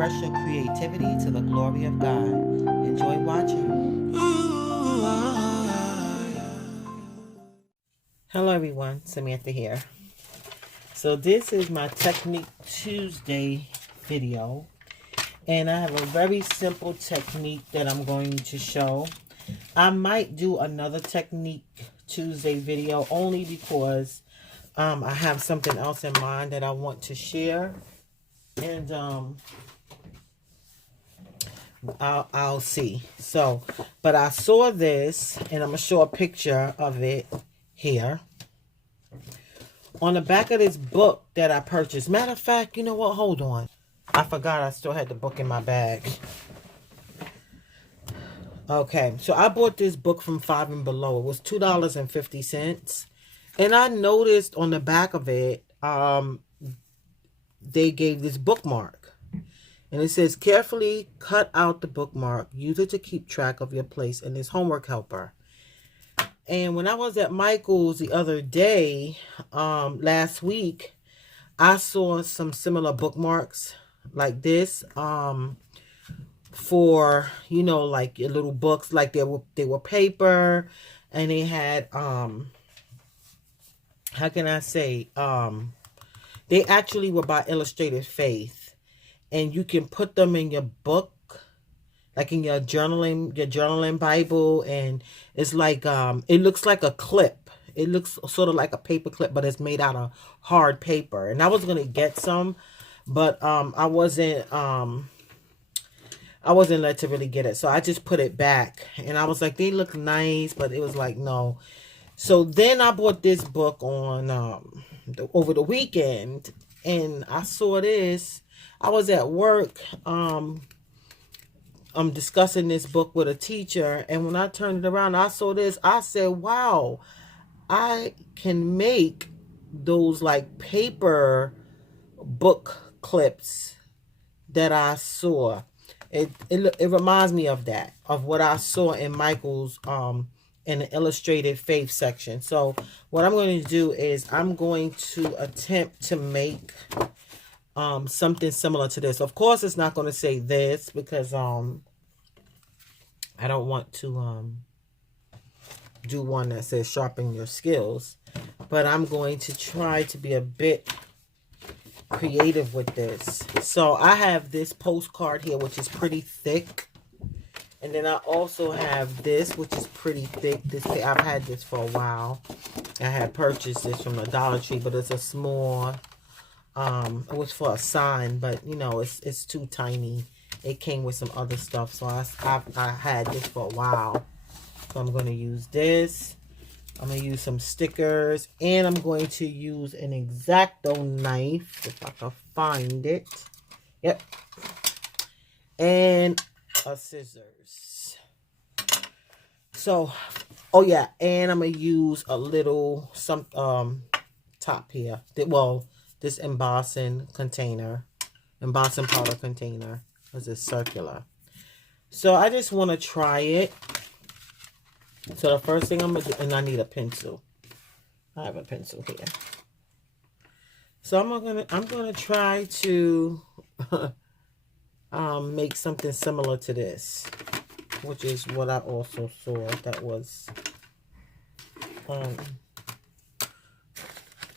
express your creativity to the glory of God. Enjoy watching. Hello everyone, Samantha here. So this is my Technique Tuesday video, and I have a very simple technique that I'm going to show. I might do another Technique Tuesday video only because I have something else in mind that I want to share, and I'll see. So, but I saw this, and I'm gonna show a picture of it here on the back of this book that I purchased. Matter of fact, you know what? Hold on. I forgot I still had the book in my bag. Okay, so I bought this book from Five and Below. It was $2.50. And I noticed on the back of it, they gave this bookmark. And it says, carefully cut out the bookmark. Use it to keep track of your place in this homework helper. And when I was at Michael's the other day, last week, I saw some similar bookmarks like this, for, you know, like your little books, like they were paper, and they had, how can I say, they actually were by Illustrated Faith, and you can put them in your book, like in your journaling Bible, and it's like, it looks like a clip. It looks sort of like a paper clip, but it's made out of hard paper. And I was going to get some, but I wasn't led to really get it. So I just put it back, and I was like, they look nice, but it was like, no. So then I bought this book on over the weekend, and I saw this. I was at work, I'm discussing this book with a teacher, and when I turned it around, I saw this. I said, wow, I can make those like paper book clips that I saw. It reminds me of that, of what I saw in Michael's in the Illustrated Faith section. So what I'm going to do is I'm going to attempt to make something similar to this. Of course, it's not going to say this because I don't want to do one that says sharpen your skills, but I'm going to try to be a bit creative with this. So I have this postcard here, which is pretty thick, and then I also have this, which is pretty thick. I've had this for a while. I had purchased this from the Dollar Tree, but it's a small, it was for a sign, but you know, it's too tiny. It came with some other stuff, so I had this for a while. So I'm going to use this. I'm going to use some stickers, and I'm going to use an X-Acto knife, if I can find it. Yep. And a scissors. So, oh yeah, and I'm going to use a little, top here. Well, this embossing container, embossing powder container, because it's circular. So I just want to try it. So the first thing I'm going to do, and I need a pencil. I have a pencil here. So I'm going to try to make something similar to this, which is what I also saw that was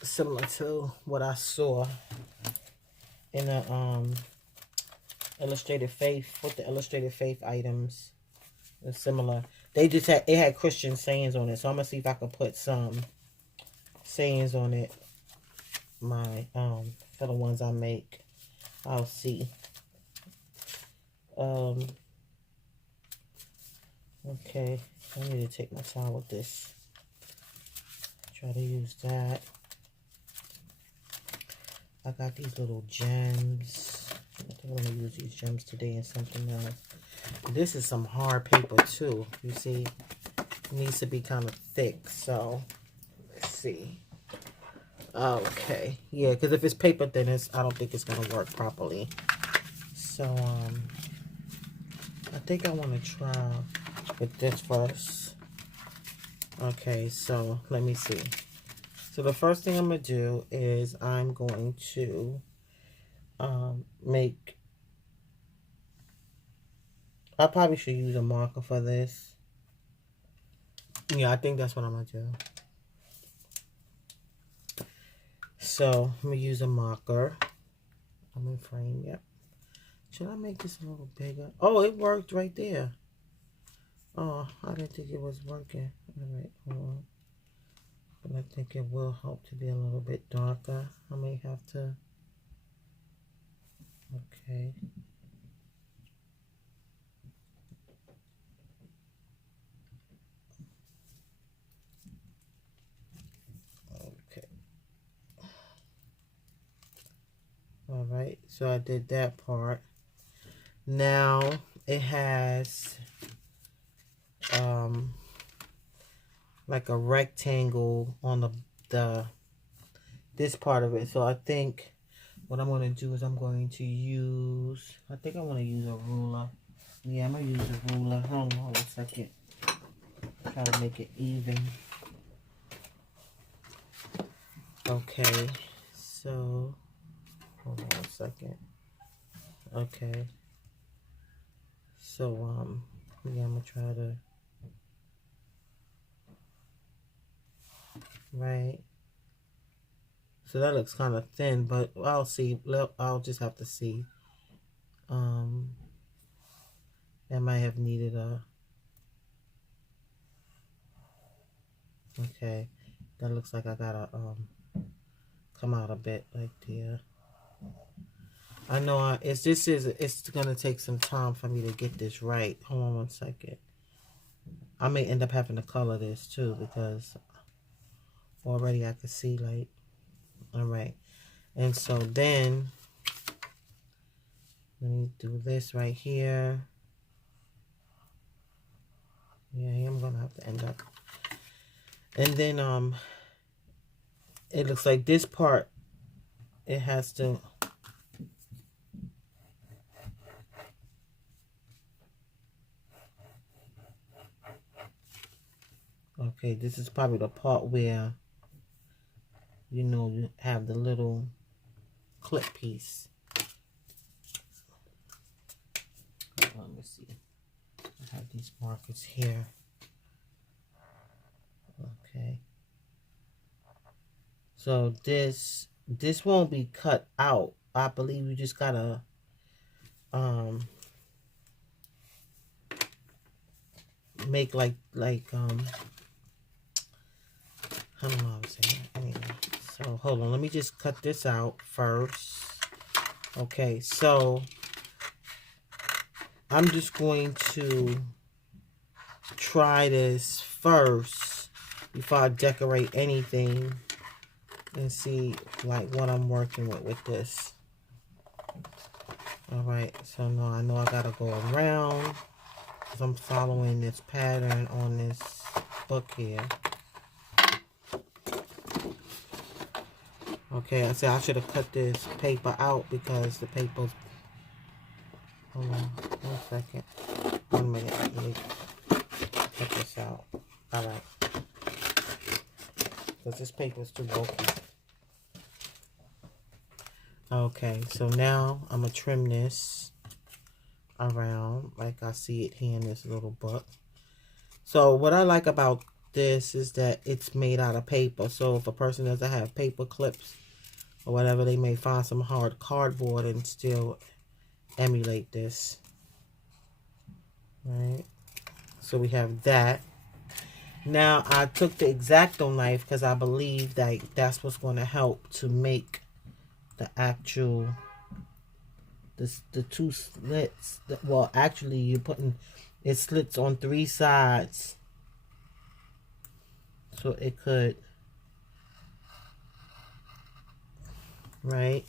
similar to what I saw in the Illustrated Faith, with the Illustrated Faith items. It's similar. It had Christian sayings on it, so I'm gonna see if I can put some sayings on it. My for the ones I make, I'll see. Okay, I need to take my time with this. Try to use that. I got these little gems. I think I'm gonna use these gems today in something else. This is some hard paper too. You see, it needs to be kind of thick. So let's see. Okay, yeah, because if it's paper thin, I don't think it's gonna work properly. So I think I want to try with this first. Okay, so let me see. So the first thing I'm gonna do is I'm going to make I probably should use a marker for this. Yeah, I think that's what I'm going to do. So, I'm going to use a marker. I'm in frame, yep. Should I make this a little bigger? Oh, it worked right there. Oh, I didn't think it was working. All right, hold on. But I think it will help to be a little bit darker. I may have to. Okay. Okay. All right, so I did that part. Now it has like a rectangle on the this part of it. So I think what I'm going to do is I'm going to use, I think I want to use a ruler. Yeah, I'm going to use a ruler. Hold on a second. Try to make it even. Okay, so hold on a second. Okay. So, yeah, I'm going to try to, right. So that looks kind of thin, but I'll see. I'll just have to see. I might have needed a, okay. That looks like I gotta, come out a bit like there. I know it's gonna take some time for me to get this right. Hold on one second. I may end up having to color this too because already I can see like, all right. And so then let me do this right here. Yeah, I'm gonna have to end up. And then it looks like this part, it has to, okay, this is probably the part where, you know, you have the little clip piece. Let me see. I have these markers here. Okay. So this won't be cut out. I believe you just gotta make like I don't know how to say it. Anyway, so hold on, let me just cut this out first. Okay, so I'm just going to try this first before I decorate anything and see like what I'm working with this. All right, so now I know I gotta go around because I'm following this pattern on this book here. Okay, I said I should have cut this paper out because the paper's, hold on 1 second, 1 minute, let me cut this out. All right, because this paper is too bulky. Okay, so now I'm gonna trim this around like I see it here in this little book. So what I like about this is that it's made out of paper. So if a person doesn't have paper clips or whatever, they may find some hard cardboard and still emulate this. Right? So we have that. Now I took the X-Acto knife because I believe that that's what's going to help to make the actual, the two slits. Well, actually you're putting, it slits on 3 sides. So it could, right?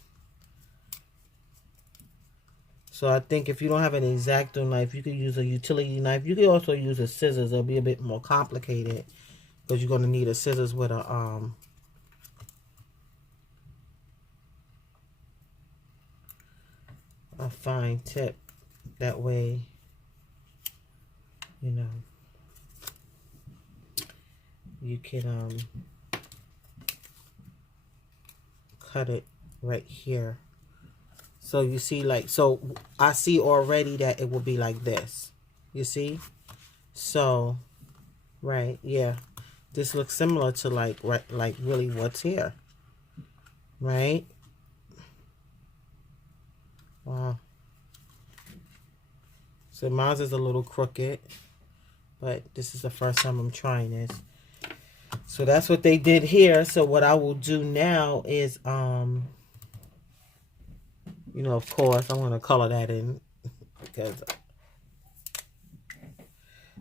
So I think if you don't have an X-Acto knife, you could use a utility knife. You could also use a scissors. It'll be a bit more complicated because you're going to need a scissors with a fine tip. That way, you know, you can cut it right here. So you see, like, so I see already that it will be like this. You see? So, right, yeah. This looks similar to like really what's here. Right? Wow. So mine is a little crooked, but this is the first time I'm trying this. So that's what they did here. So what I will do now is, you know, of course, I'm going to color that in because.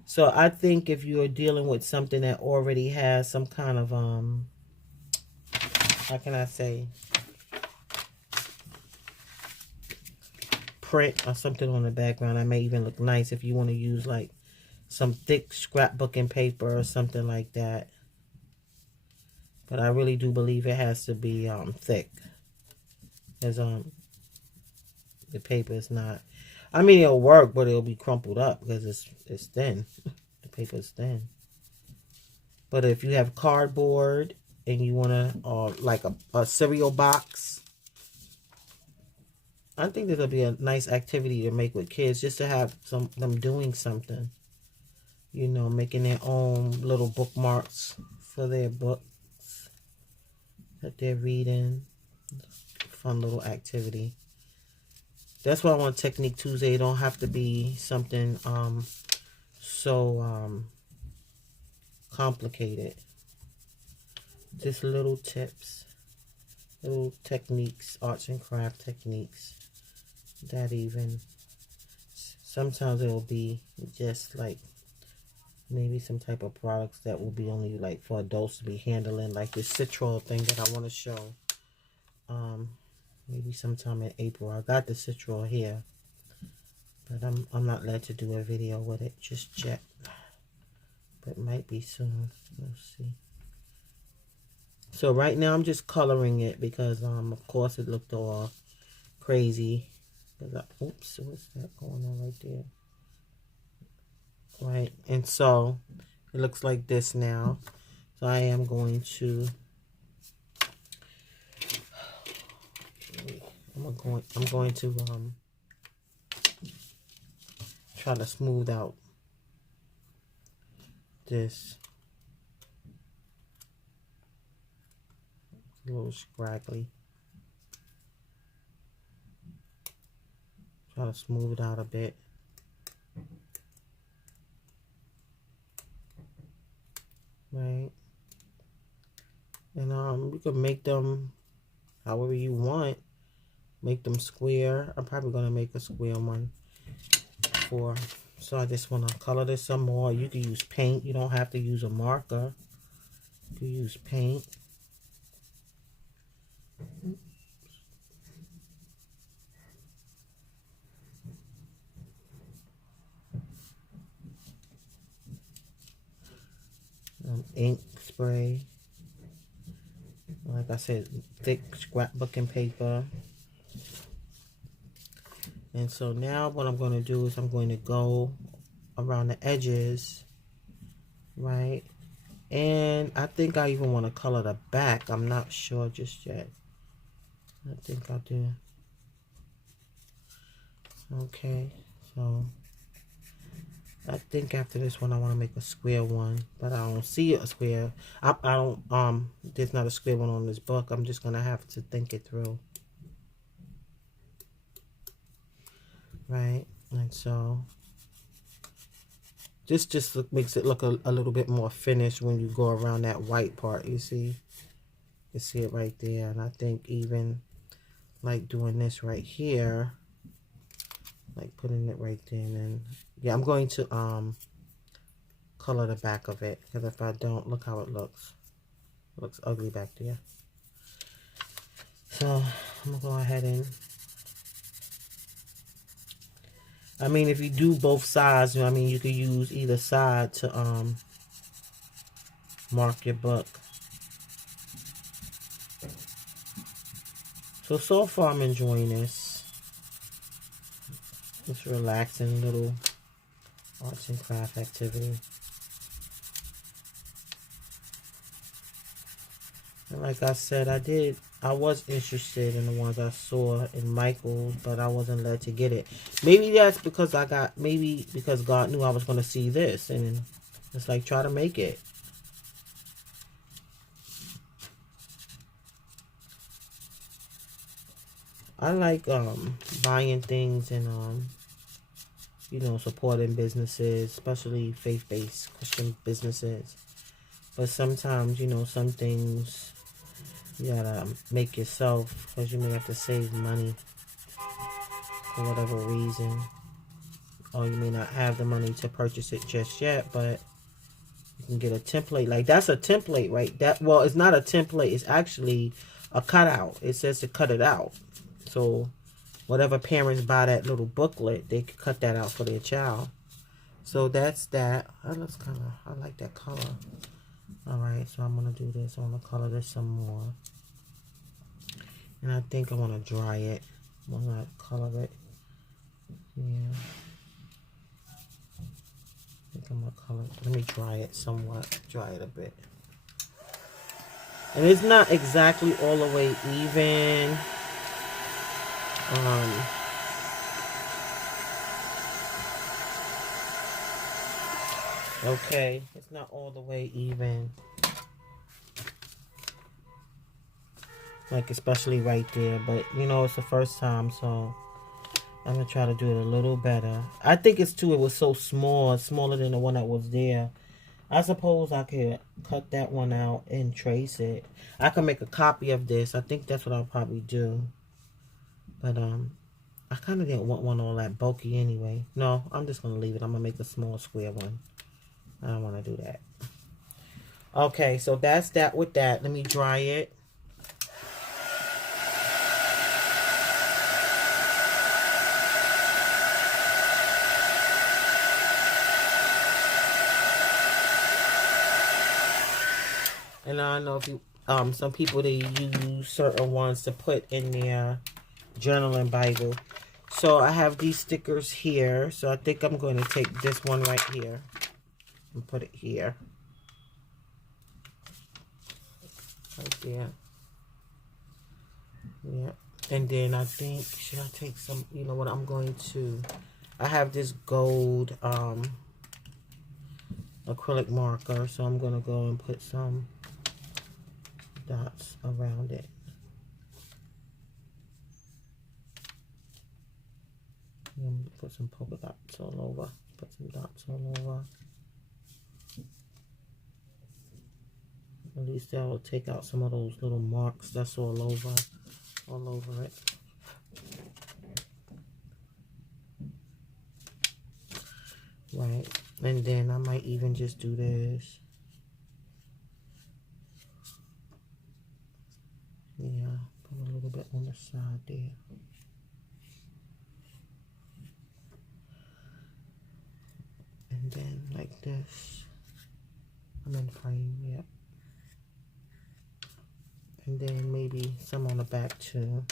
So I think if you are dealing with something that already has some kind of, how can I say, print or something on the background, that may even look nice if you want to use like some thick scrapbooking paper or something like that. But I really do believe it has to be thick, as the paper is not. I mean, it'll work, but it'll be crumpled up because it's thin. The paper is thin. But if you have cardboard and you want to, like a cereal box, I think this will be a nice activity to make with kids, just to have them doing something. You know, making their own little bookmarks for their books that they're reading. Fun little activity. That's why I want Technique Tuesday. It don't have to be something so complicated. Just little tips, little techniques, arts and craft techniques. That even sometimes it will be just like maybe some type of products that will be only like for adults to be handling, like this Citral thing that I want to show. Maybe sometime in April. I got the Citral here, but I'm not led to do a video with it just yet. But it might be soon. We'll see. So right now I'm just coloring it because of course it looked all crazy. Oops, what's that going on right there? Right, and so it looks like this now. So I am going to I'm going to try to smooth out this. A little scraggly. Try to smooth it out a bit. Right. And you can make them however you want. Make them square. I'm probably gonna make a square one so I just want to color this some more. You can use paint. You don't have to use a marker. You can use paint. Ink spray. Like I said, thick scrapbooking paper. And so now what I'm going to do is I'm going to go around the edges, right? And I think I even want to color the back. I'm not sure just yet. I think I do. Okay, so I think after this one I want to make a square one, but I don't see a square. I don't there's not a square one on this book. I'm just gonna have to think it through. Right, and so this just makes it look a little bit more finished when you go around that white part. You see it right there. And I think even like doing this right here, like putting it right there, and then yeah, I'm going to color the back of it, because if I don't, look how it looks. It looks ugly back there. So I'm gonna go ahead and, I mean, if you do both sides, you know, I mean, you could use either side to mark your book. So far I'm enjoying this. It's relaxing little arts and craft activity. And like I said, I did I was interested in the ones I saw in Michael's, but I wasn't led to get it. Maybe that's because maybe because God knew I was going to see this, and it's like, try to make it. I like buying things and supporting businesses, especially faith-based Christian businesses. But sometimes, some things you gotta make yourself, because you may have to save money for whatever reason, or you may not have the money to purchase it just yet. But you can get a template. Like, that's a template, right? It's not a template. It's actually a cutout. It says to cut it out. So whatever parents buy that little booklet, they can cut that out for their child. So that's that. I like that color. Alright, so I'm going to do this. I want to color this some more. And I think I want to dry it. I'm going to color it. Yeah. I think I'm going to color it. Let me dry it somewhat. Dry it a bit. And it's not exactly all the way even. Okay, it's not all the way even. Like, especially right there. But, it's the first time, so I'm going to try to do it a little better. I think it's too, it was so small, smaller than the one that was there. I suppose I could cut that one out and trace it. I could make a copy of this. I think that's what I'll probably do. But, I kind of didn't want one all that bulky anyway. No, I'm just going to leave it. I'm going to make a small square one. I don't want to do that. Okay, so that's that with that. Let me dry it. And I know if you, some people, they use certain ones to put in their journaling Bible. So I have these stickers here. So I think I'm going to take this one right here and put it here. Right there. Yeah. And then I think, should I take some, what I'm going to, I have this gold acrylic marker. So I'm going to go and put some dots around it. Put some polka dots all over. Put some dots all over. At least that will take out some of those little marks that's all over it. Right. And then I might even just do this. Yeah, put a little bit on the side there. And then like this. I'm in frame, yep. And then maybe some on the back too.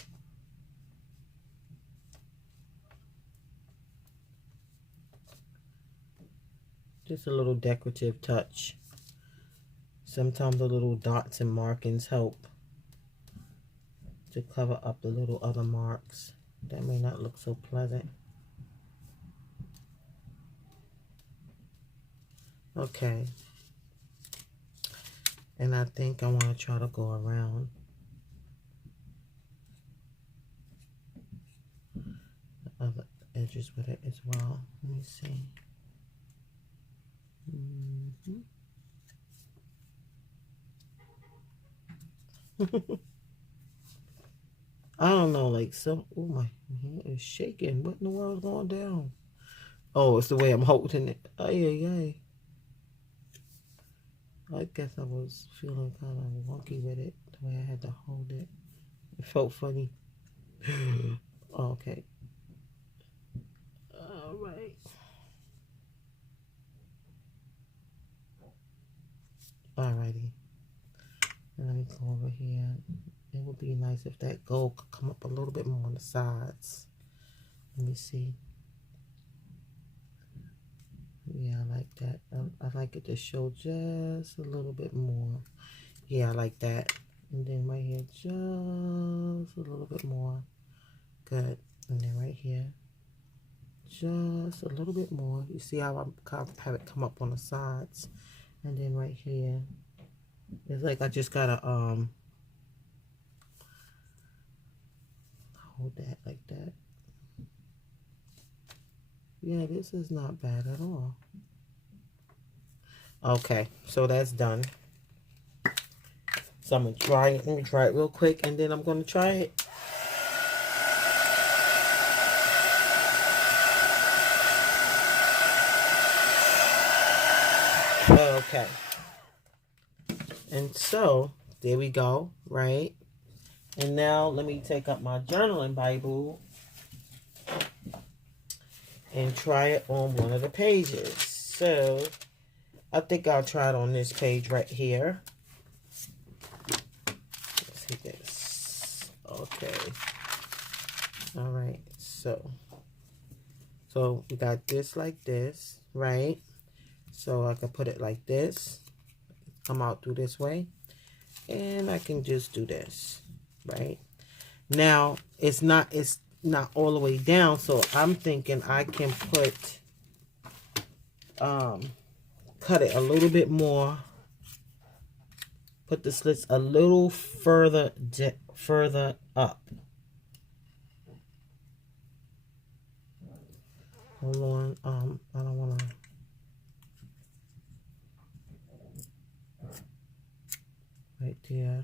Just a little decorative touch. Sometimes the little dots and markings help to cover up the little other marks that may not look so pleasant. Okay. And I think I want to try to go around the other edges with it as well. Let me see. I don't know, like, so, oh, my hand is shaking. What in the world is going down? Oh, it's the way I'm holding it. Ay. I guess I was feeling kind of wonky with it, the way I had to hold it. It felt funny. Okay. All right. Alrighty. Let me go over here. It would be nice if that gold could come up a little bit more on the sides. Let me see. Yeah, I like that. I like it to show just a little bit more. Yeah, I like that. And then right here, just a little bit more. Good. And then right here, just a little bit more. You see how I have it come up on the sides. And then right here, it's like I just gotta hold that like that. Yeah, this is not bad at all. Okay, so that's done. So I'm gonna try it. Let me try it real quick, and then I'm gonna try it. Okay. And so there we go, right? And now let me take up my journaling Bible and try it on one of the pages. So I think I'll try it on this page right here. Let's see this. Okay. All right. So we got this like this, right? So I can put it like this. Come out through this way. And I can just do this, right? Now, it's not all the way down, so I'm thinking I can put, cut it a little bit more, put the slits a little further up. Hold on, I don't want to. Right there.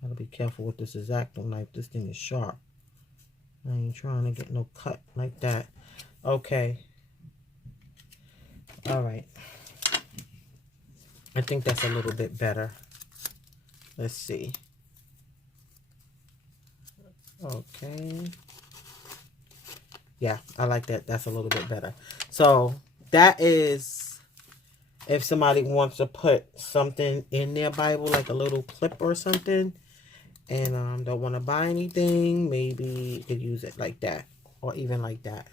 Gotta be careful with this X-Acto knife. This thing is sharp. I ain't trying to get no cut like that. Okay. All right. I think that's a little bit better. Let's see. Okay. Yeah, I like that. That's a little bit better. So that is if somebody wants to put something in their Bible, like a little clip or something, and don't want to buy anything, maybe you could use it like that, or even like that.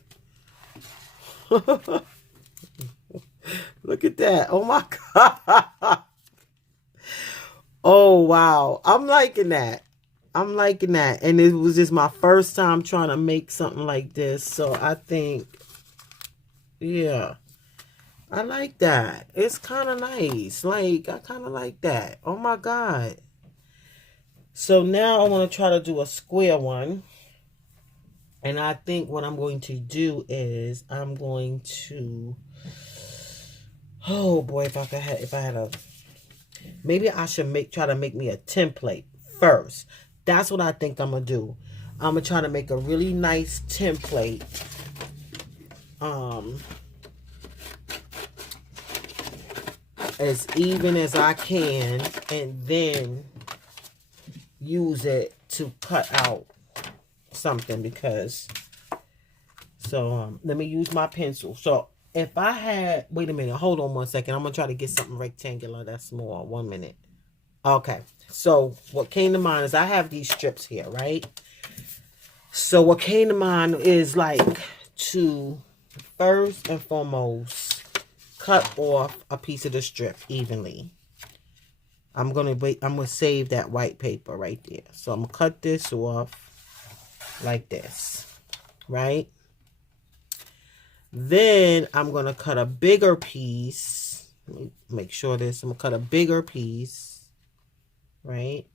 Look at that. Oh my God. Oh wow. I'm liking that. I'm liking that. And it was just my first time trying to make something like this. So I think, yeah, I like that. It's kind of nice. Like, I kind of like that. Oh my God. So now I want to try to do a square one. And I think what I'm going to do is I'm going to, oh boy, if I had a, maybe I should try to make me a template first. That's what I think I'm going to do. I'm going to try to make a really nice template. As even as I can, and then use it to cut out something, because so let me use my pencil. So if I had, wait a minute, hold on one second, I'm gonna try to get something rectangular that's small. 1 minute. Okay, so what came to mind is I have these strips here, right? So what came to mind is like to first and foremost cut off a piece of the strip evenly. I'm gonna save that white paper right there. So I'm gonna cut this off like this, right? Then I'm gonna cut a bigger piece. Let me make sure this. I'm gonna cut a bigger piece, right?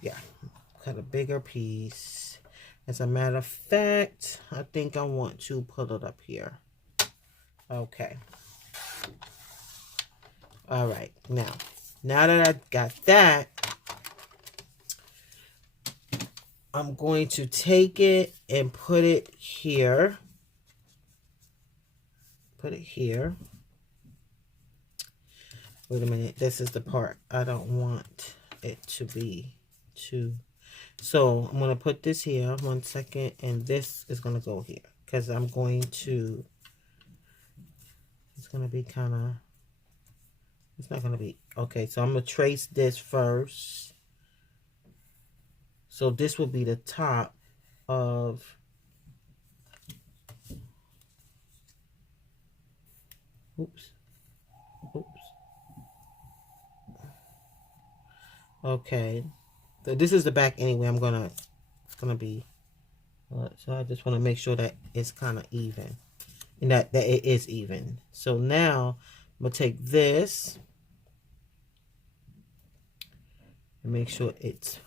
Yeah, cut a bigger piece. As a matter of fact, I think I want to put it up here. Okay. All right. Now that I got that, I'm going to take it and put it here. Put it here. Wait a minute. This is the part I don't want it to be too. So I'm going to put this here 1 second, and this is going to go here because I'm going to, it's going to be kind of, it's not going to be, okay, so I'm going to trace this first. So this will be the top of Oops. Oops. Okay. So this is the back anyway. It's gonna be. So I just want to make sure that it's kind of even, and that it is even. So now I'm gonna take this and make sure it's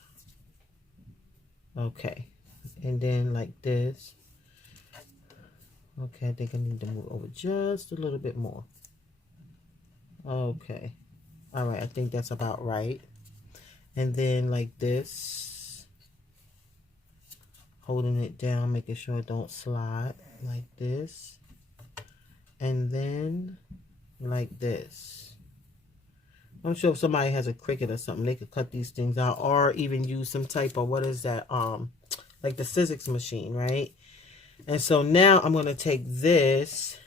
okay, and then like this. Okay, I think I need to move over just a little bit more. Okay. All right, I think that's about right. And then like this, holding it down, making sure it don't slide like this. And then like this. I'm sure if somebody has a Cricut or something, they could cut these things out, or even use some type of, what is that? Like the Sizzix machine, right? And so now I'm going to take this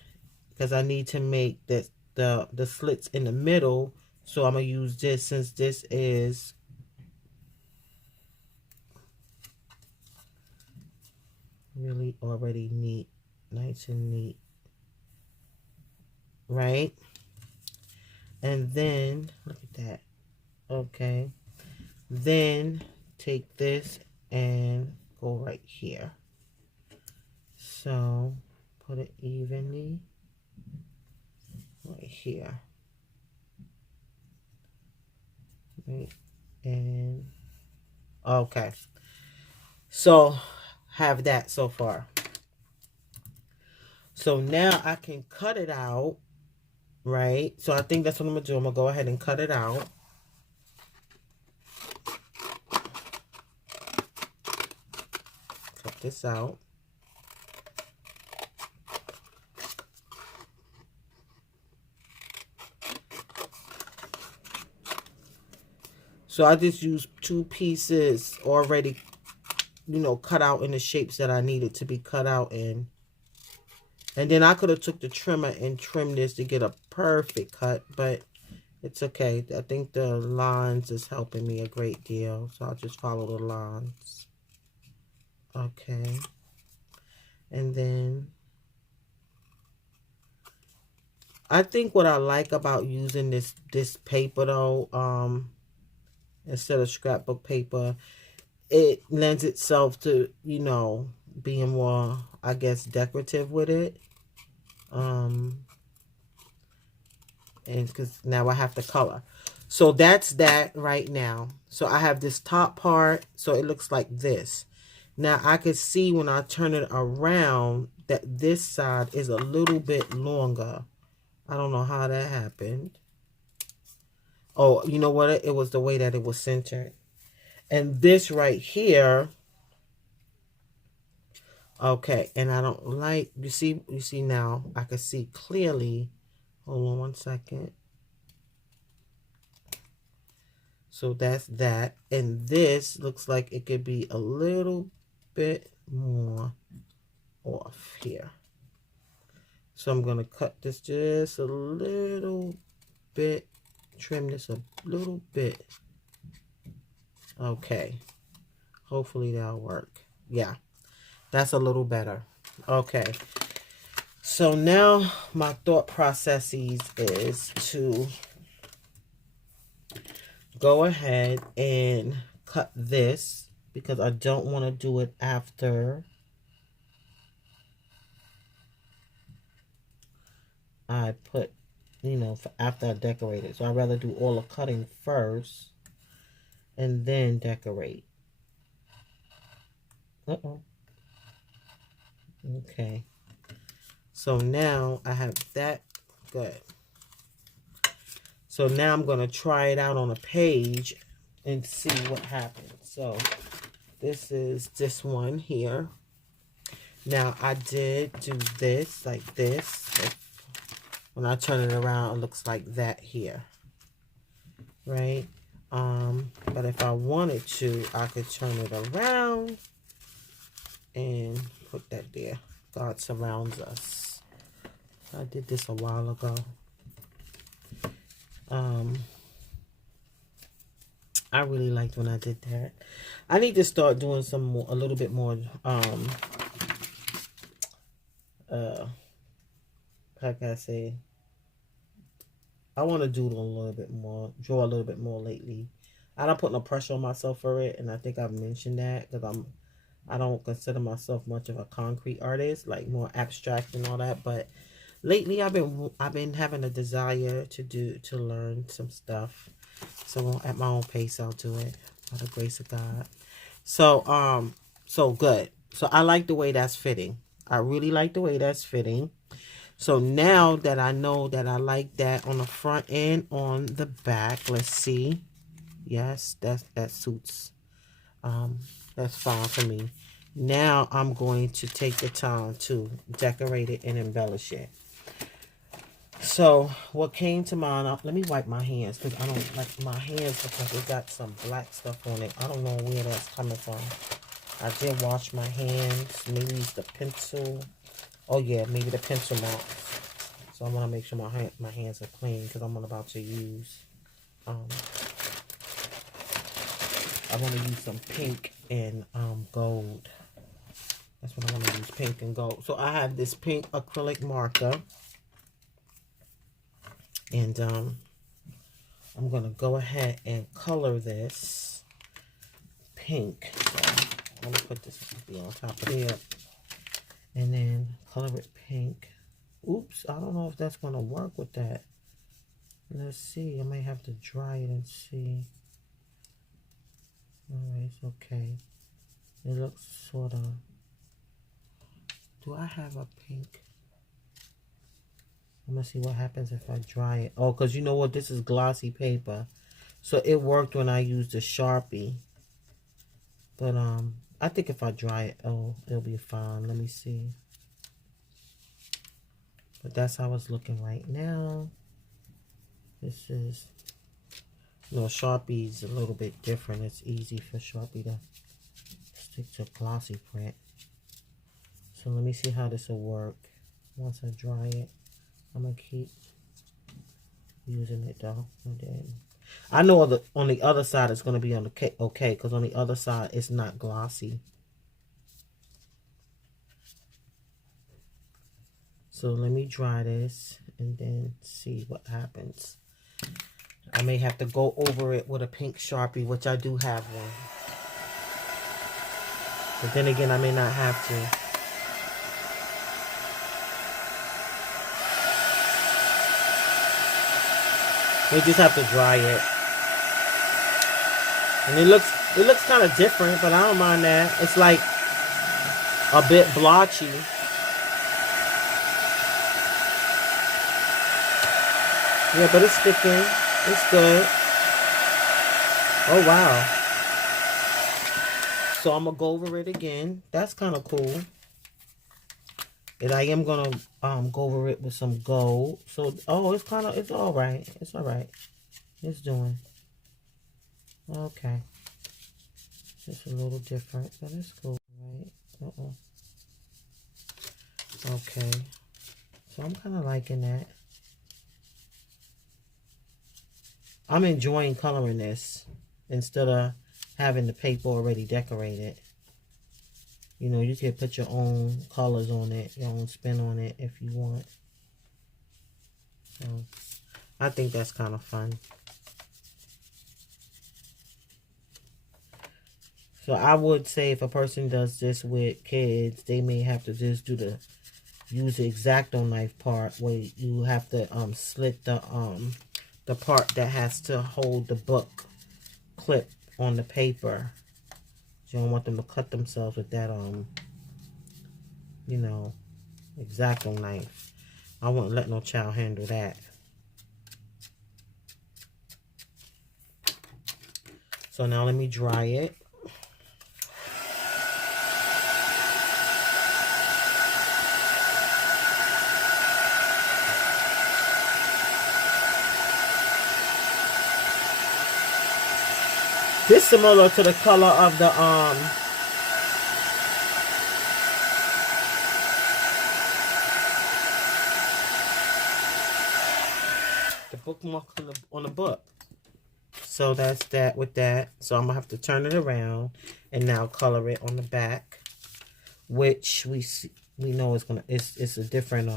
because I need to make this, the slits in the middle. So I'm going to use this since this is really already neat, nice and neat, right? And then look at that. Okay. Then take this and go right here. So put it evenly right here. Right. And okay. So have that so far. So now I can cut it out, right? So I think that's what I'm gonna do. I'm gonna go ahead and cut it out. Cut this out. So I just used 2 pieces already, you know, cut out in the shapes that I needed to be cut out in. And then I could have took the trimmer and trimmed this to get a perfect cut, but it's okay. I think the lines is helping me a great deal. So I'll just follow the lines. Okay. And then I think what I like about using this paper though, instead of scrapbook paper, it lends itself to, you know, being more, I guess, decorative with it. And because now I have to color. So that's that right now. So I have this top part, so it looks like this. Now I can see when I turn it around that this side is a little bit longer. I don't know how that happened. Oh, you know what? It was the way that it was centered. And this right here, okay, and I don't like, you see now, I can see clearly. Hold on one second. So that's that. And this looks like it could be a little bit more off here. So I'm going to cut this just a little bit, trim this a little bit. Okay. Hopefully that'll work. Yeah, that's a little better. Okay. So now my thought processes is to go ahead and cut this because I don't want to do it after I put, you know, after I decorate it. So I'd rather do all the cutting first and then decorate. Uh-oh. Okay. So now I have that. Good. So now I'm going to try it out on a page and see what happens. So this is this one here. Now I did do this like this. When I turn it around, it looks like that here. Right? But if I wanted to, I could turn it around and put that there. God surrounds us. I did this a while ago. I really liked when I did that. I need to start doing some more, a little bit more, how can I say, I want to do it a little bit more, draw a little bit more lately. I don't put no pressure on myself for it, and I think I've mentioned that because I don't consider myself much of a concrete artist, like more abstract and all that. But lately, I've been having a desire to learn some stuff. So at my own pace, I'll do it by the grace of God. So good. So I like the way that's fitting. I really like the way that's fitting. So now that I know that I like that on the front and on the back, let's see. Yes, that suits. That's fine for me. Now I'm going to take the time to decorate it and embellish it. So what came to mind, let me wipe my hands because I don't like my hands because it got some black stuff on it. I don't know where that's coming from. I did wash my hands. Maybe it's the pencil. Oh yeah, maybe the pencil marks. So I want to make sure my hands are clean because I'm about to use, I want to use some pink and gold. That's what I want to use, pink and gold. So I have this pink acrylic marker. And I'm going to go ahead and color this pink. So I'm going to put this on top of here. And then color it pink. Oops, I don't know if that's going to work with that. Let's see. I might have to dry it and see. Alright, it's okay. It looks sort of... Do I have a pink? I'm going to see what happens if I dry it. Oh, because you know what? This is glossy paper. So it worked when I used a Sharpie. But I think if I dry it, oh, it'll be fine. Let me see. But that's how it's looking right now. This is, you know, Sharpie's a little bit different. It's easy for Sharpie to stick to glossy print. So let me see how this will work. Once I dry it, I'm going to keep using it though. And then I know on the other side it's going to be on the okay, because on the other side it's not glossy. So let me dry this and then see what happens. I may have to go over it with a pink Sharpie, which I do have one. But then again, I may not have to. We just have to dry it. And it looks kind of different, but I don't mind that. It's like a bit blotchy. Yeah, but it's sticking. It's good. Oh, wow. So I'm going to go over it again. That's kind of cool. And I am going to go over it with some gold. So, oh, it's all right. It's all right. It's doing. Okay. Just a little different, but it's cool, right? Okay. So I'm kind of liking that. I'm enjoying coloring this instead of having the paper already decorated. You know, you can put your own colors on it, your own spin on it if you want. So, I think that's kind of fun. So, I would say if a person does this with kids, they may have to just use the X-Acto knife part where you have to slit the part that has to hold the book clip on the paper. You don't want them to cut themselves with that, you know, X-Acto knife. I wouldn't let no child handle that. So now let me dry it. This is similar to the color of the bookmark on the book. So that's that with that. So I'm gonna have to turn it around and now color it on the back, which we know it's a different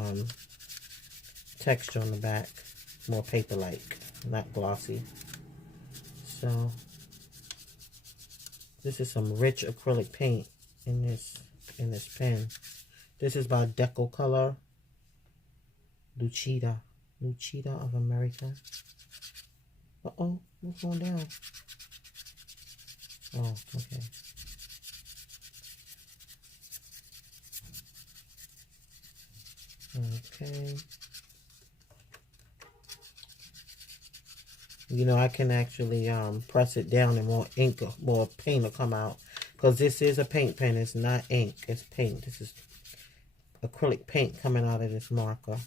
texture on the back. more paper-like, not glossy. So this is some rich acrylic paint in this pen. This is by Deco Color. Lucida of America. Uh-oh, what's going down? Oh, okay. Okay. You know, I can actually press it down and more ink, more paint will come out. Because this is a paint pen. It's not ink. It's paint. This is acrylic paint coming out of this marker.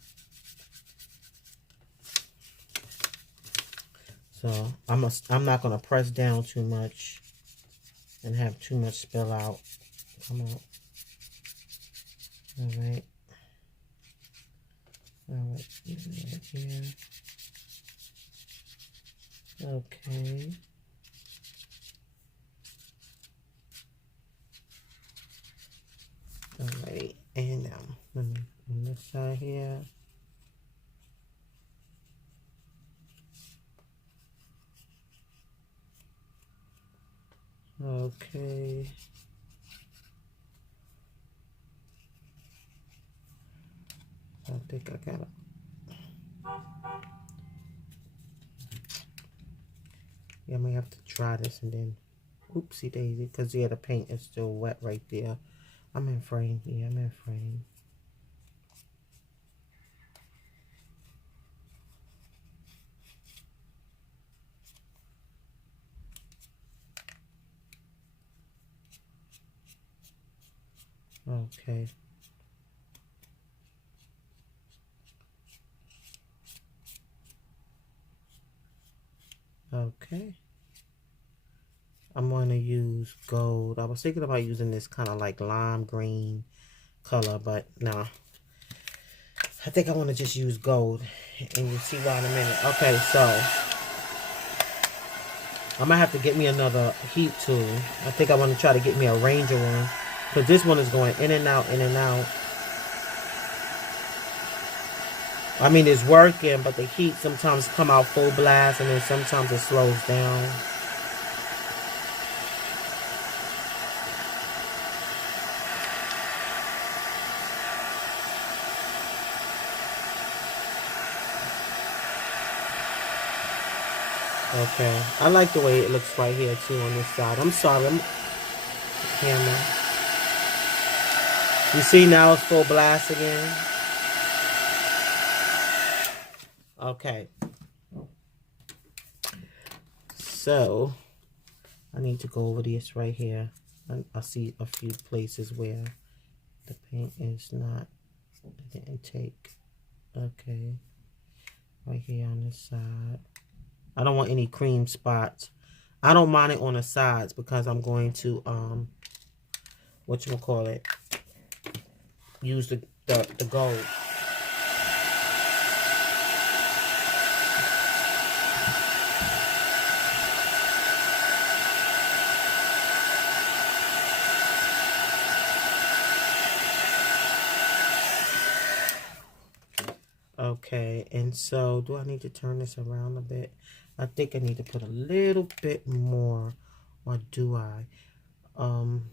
So I'm not going to press down too much and have too much spill out. Come out. All right. All right. Right here. Okay. All right. And let me on this side here. Okay. I think I got it. Yeah, I may have to try this and then, oopsie daisy, because yeah, the paint is still wet right there. I'm in frame. Yeah, I'm in frame. Okay. Okay. I'm going to use gold. I was thinking about using this kind of like lime green color, but no. I think I want to just use gold. And you'll see why in a minute. Okay, so I'm going to have to get me another heat tool. I think I want to try to get me a Ranger one. Because this one is going in and out, in and out. I mean, it's working, but the heat sometimes come out full blast, and then sometimes it slows down. Okay, I like the way it looks right here too on this side. I'm sorry, camera. You see now it's full blast again. Okay. So I need to go over this right here. I see a few places where the paint is not, it didn't take. Okay. Right here on this side. I don't want any cream spots. I don't mind it on the sides because I'm going to whatchamacallit, use the gold. Okay, and so do I need to turn this around a bit? I think I need to put a little bit more, or do I?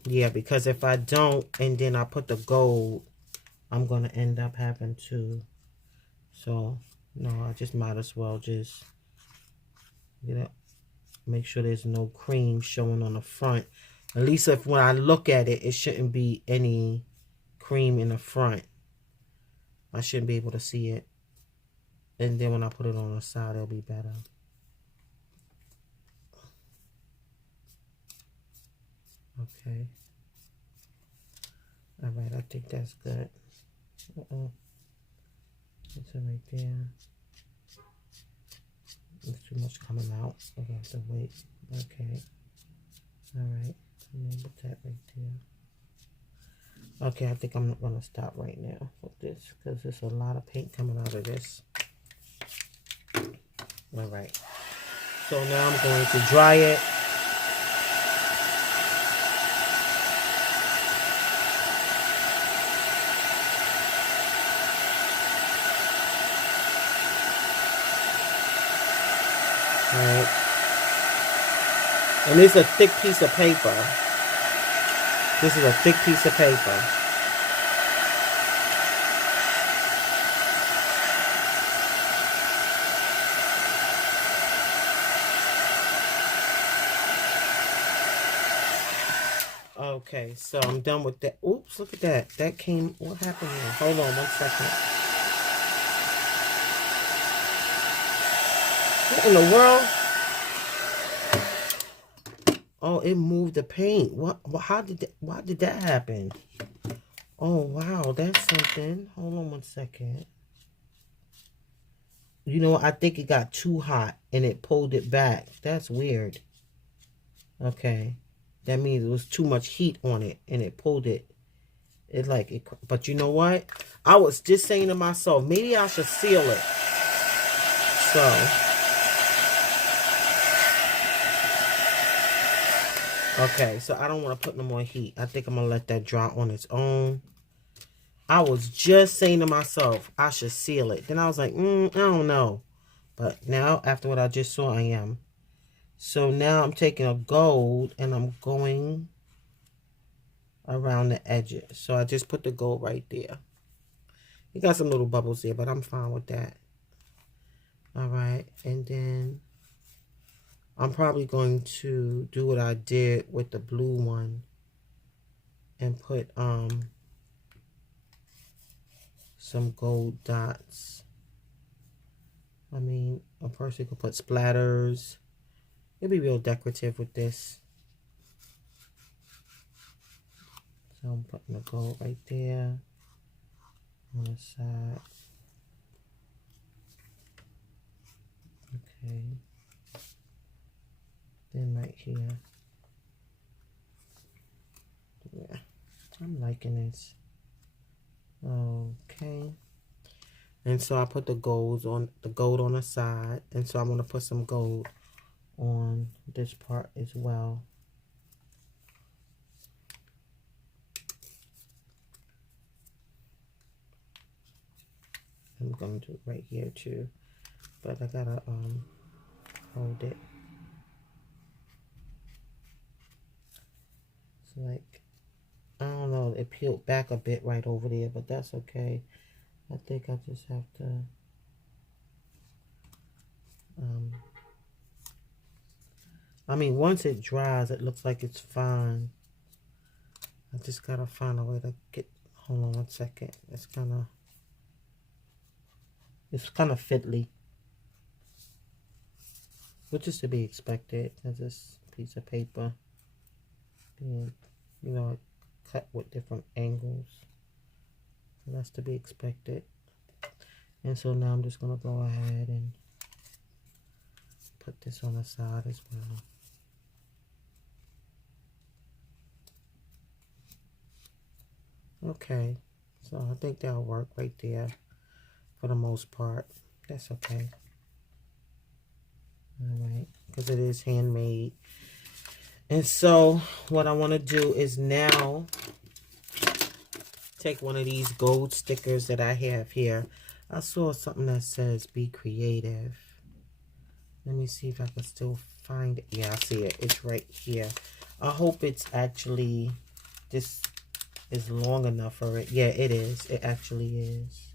Yeah, because if I don't and then I put the gold, I'm gonna end up having to. So no, I just might as well just get it. Make sure there's no cream showing on the front. At least if when I look at it, it shouldn't be any cream in the front. I shouldn't be able to see it. And then when I put it on the side, it'll be better. Okay. All right, I think that's good. It's right there. There's too much coming out. I have to wait. Okay. All right. I'm gonna put that right there. Okay, I think I'm not gonna stop right now with this because there's a lot of paint coming out of this. All right. So now I'm going to dry it. Right? And it's a thick piece of paper. This is a thick piece of paper. Okay, so I'm done with that. Oops, look at that. That came, what happened here? Hold on 1 second. What in the world? Oh, it moved the paint. What how did that, why did that happen? Oh, wow, that's something. Hold on 1 second. You know, I think it got too hot and it pulled it back. That's weird. Okay. That means it was too much heat on it and it pulled it. It like it, but you know what? I was just saying to myself, maybe I should seal it. So, okay, so I don't want to put no more heat. I think I'm going to let that dry on its own. I was just saying to myself, I should seal it. Then I was like, I don't know. But now, after what I just saw, I am. So now I'm taking a gold and I'm going around the edges. So I just put the gold right there. You got some little bubbles there, but I'm fine with that. All right, and then I'm probably going to do what I did with the blue one and put some gold dots. I mean, a person could put splatters. It'll be real decorative with this. So I'm putting the gold right there on the side. Okay. Then right here. Yeah, I'm liking this. Okay. And so I put the gold on the side. And so I'm going to put some gold on this part as well. I'm going to do it right here too. But I gotta hold it. It's like, I don't know, it peeled back a bit right over there, but that's okay. I think I just have to I mean, once it dries, it looks like it's fine. I just gotta find a way to get, hold on 1 second. It's kind of fiddly, which is to be expected as this piece of paper being, you know, cut with different angles. So that's to be expected. And so now I'm just gonna go ahead and put this on the side as well. Okay, so I think that'll work right there for the most part. That's okay. All right, because it is handmade. And so what I want to do is now take one of these gold stickers that I have here. I saw something that says be creative. Let me see if I can still find it. Yeah, I see it. It's right here. I hope it's actually, this is long enough for it. Yeah, it is. It actually is.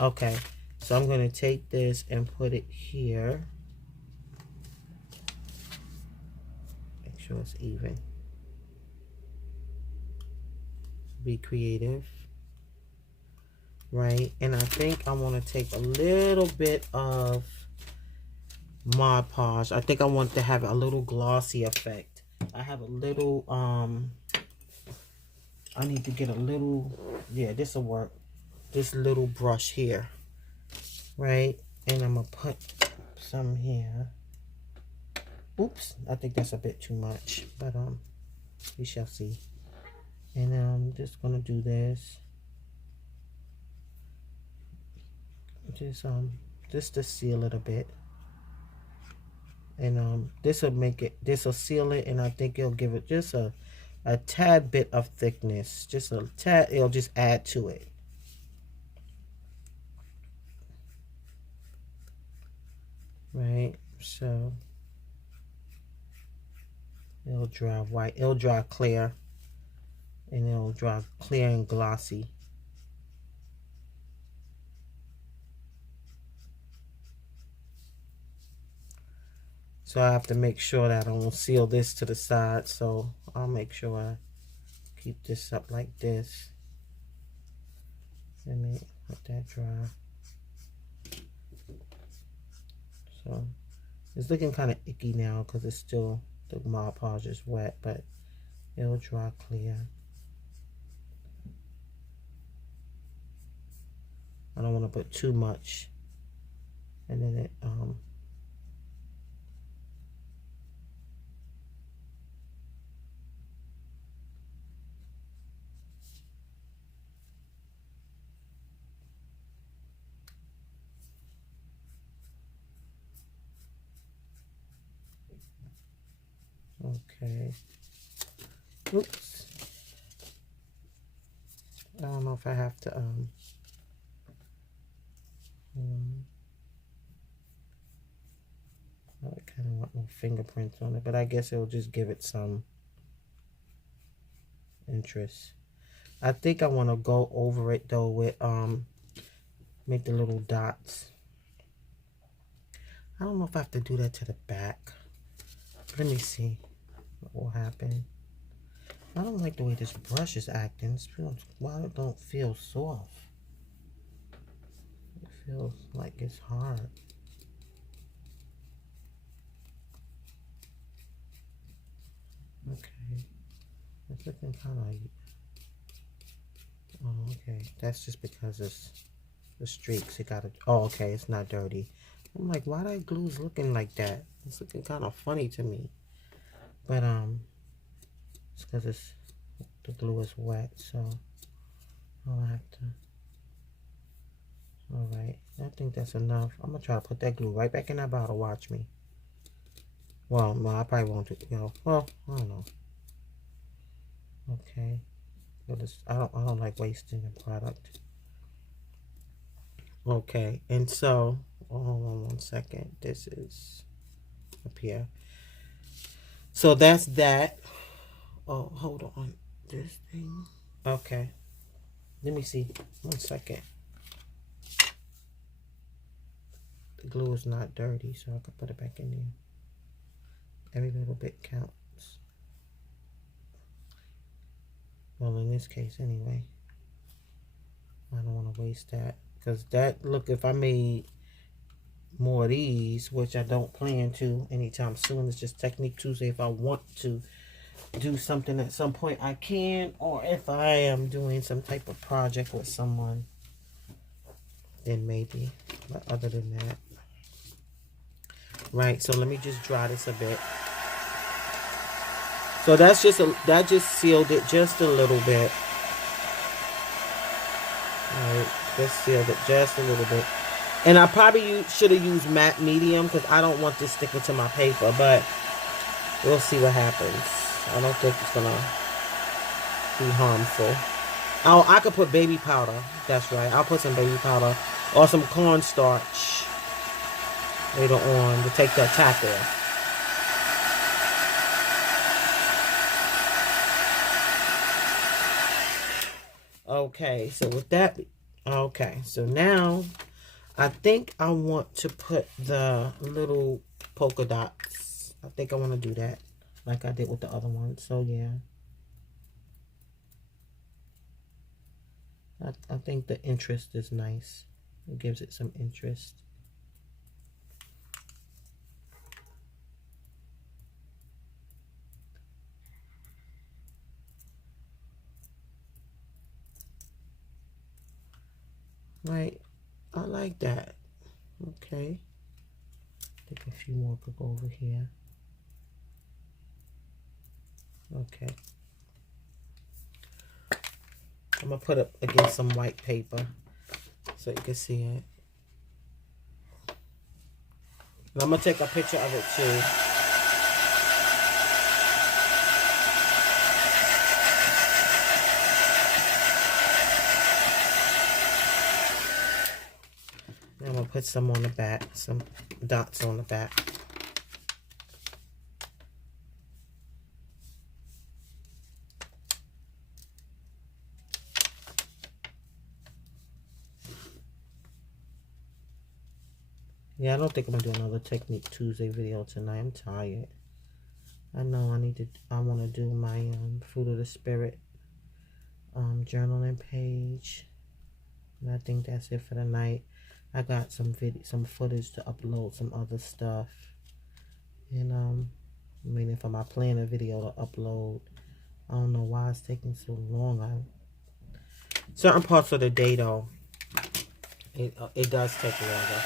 Okay, so I'm going to take this and put it here. Make sure it's even. Be creative. Right, and I think I want to take a little bit of Mod Podge. I think I want to have a little glossy effect. I have a little, I need to get a little, yeah, this will work. This little brush here, right? And I'm going to put some here. Oops, I think that's a bit too much, but we shall see. And I'm just going to do this. Just to seal it a bit. And this will make it, this will seal it, and I think it'll give it just a tad bit of thickness. Just a tad, it'll just add to it. Right? So it'll dry white, it'll dry clear, and it'll dry clear and glossy. So I have to make sure that I don't seal this to the side, so I'll make sure I keep this up like this. Let me let that dry. So it's looking kind of icky now because it's still, the Mod Podge is wet, but it'll dry clear. I don't want to put too much, and then it okay. Oops. I don't know if I have to I kind of want no fingerprints on it, but I guess it'll just give it some interest. I think I want to go over it though with make the little dots. I don't know if I have to do that to the back. Let me see what will happen. I don't like the way this brush is acting. Why it don't feel soft? It feels like it's hard. Okay, it's looking kind of. Oh, okay. That's just because it's the streaks. It got it. Oh, okay. It's not dirty. I'm like, why that glue's looking like that? It's looking kind of funny to me. But it's because the glue is wet, so I'll have to. All right. I think that's enough. I'm gonna try to put that glue right back in that bottle. Watch me. Well, no, I probably won't do. Well, I don't know. Okay. I don't like wasting the product. Okay, and so hold on 1 second. This is up here. So that's that. Oh, hold on. This thing. Okay. Let me see. 1 second. The glue is not dirty, so I can put it back in there. Every little bit counts. Well, in this case, anyway. I don't want to waste that. Because that, look, if I made more of these, which I don't plan to anytime soon, it's just Technique Tuesday. If I want to do something at some point, I can. Or if I am doing some type of project with someone, then maybe. But other than that. Right, so let me just dry this a bit. So that's just that just sealed it just a little bit. All right, just sealed it just a little bit. And I probably should have used matte medium because I don't want this sticking to my paper, but we'll see what happens. I don't think it's gonna be harmful. Oh, I could put baby powder. That's right. I'll put some baby powder or some cornstarch later on to take that tack off. Okay, so with that, okay, so now I think I want to put the little polka dots. I think I want to do that like I did with the other one. So yeah, I think the interest is nice. It gives it some interest. Right, I like that. Okay, I think a few more could go over here. Okay, I'm gonna put it against some white paper so you can see it. And I'm gonna take a picture of it too. I'm gonna put some on the back, some dots on the back. Yeah, I don't think I'm gonna do another Technique Tuesday video tonight. I'm tired. I know I want to do my Fruit of the Spirit journaling page. And I think that's it for the night. I got some footage to upload, some other stuff. And I'm waiting for my planner video to upload. I don't know why it's taking so long. Certain parts of the day though, it does take longer.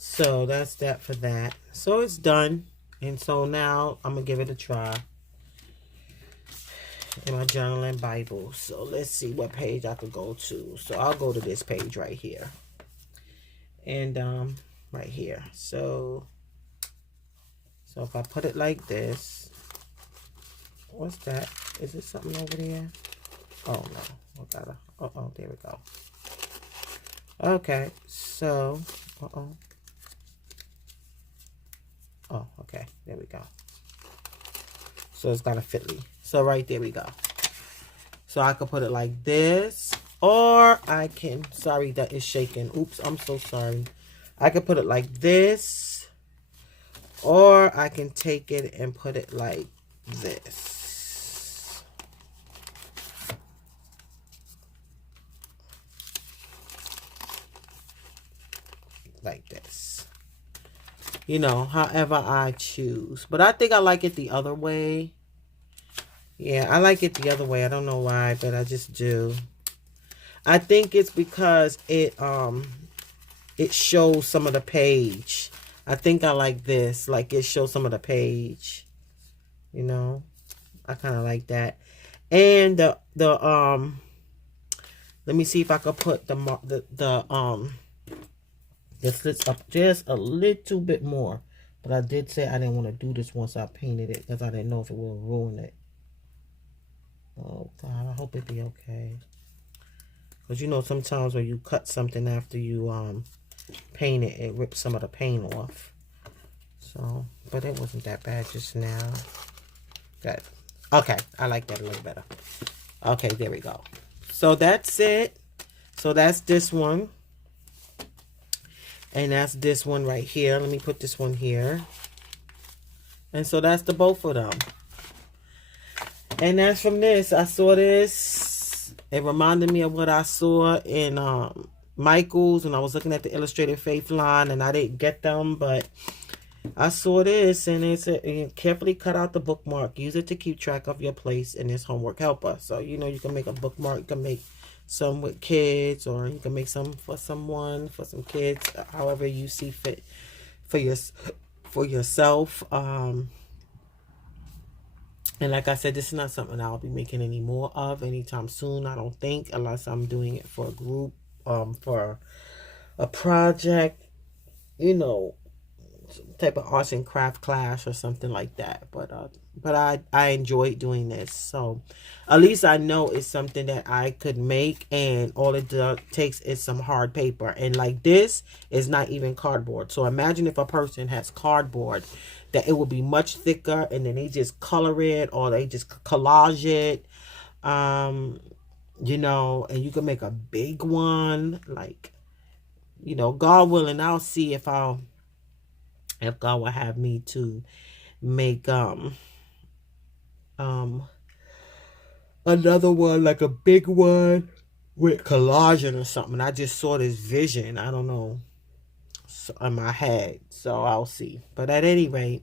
So that's that for that. So it's done. And so now I'm going to give it a try in my journaling Bible. So let's see what page I could go to. So I'll go to this page right here. And right here. So if I put it like this. What's that? Is it something over there? Oh no. Oh, there we go. Okay. So, oh, okay. There we go. So it's got a fitly. So right there we go. So I could put it like this. Or I can, sorry that is shaking. Oops, I'm so sorry. I could put it like this. Or I can take it and put it like this. Like this. You know, however I choose. But I think I like it the other way. Yeah, I like it the other way. I don't know why, but I just do. I think it's because it shows some of the page. I think I like this. Like it shows some of the page. You know? I kind of like that. And let me see if I could put the slits up just a little bit more. But I did say I didn't want to do this once I painted it because I didn't know if it would ruin it. Oh God, I hope it be okay. Because you know sometimes when you cut something after you paint it, it rips some of the paint off. So, but it wasn't that bad just now. Good. Okay, I like that a little better. Okay, there we go. So that's it. So that's this one. And that's this one right here. Let me put this one here. And so that's the both of them. And that's from this. I saw this. It reminded me of what I saw in Michael's when I was looking at the Illustrated Faith line. And I didn't get them, but I saw this. And it said, carefully cut out the bookmark. Use it to keep track of your place in this homework helper. So, you know, you can make a bookmark. You can make some with kids, or you can make some for someone, for some kids, however you see fit for yourself. And like I said, this is not something I'll be making any more of anytime soon, I don't think, unless I'm doing it for a group, for a project, you know, some type of arts and craft class or something like that. But I enjoyed doing this. So at least I know it's something that I could make, and all it takes is some hard paper. And like this is not even cardboard. So imagine if a person has cardboard, that it would be much thicker, and then they just color it or they just collage it. You know, and you can make a big one, like, you know, God willing, I'll see if God will have me to make another one, like a big one with collagen or something. I just saw this vision, I don't know, in my head, so I'll see. But at any rate,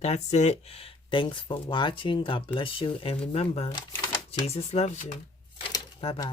that's it. Thanks for watching. God bless you, and remember, Jesus loves you. Bye bye.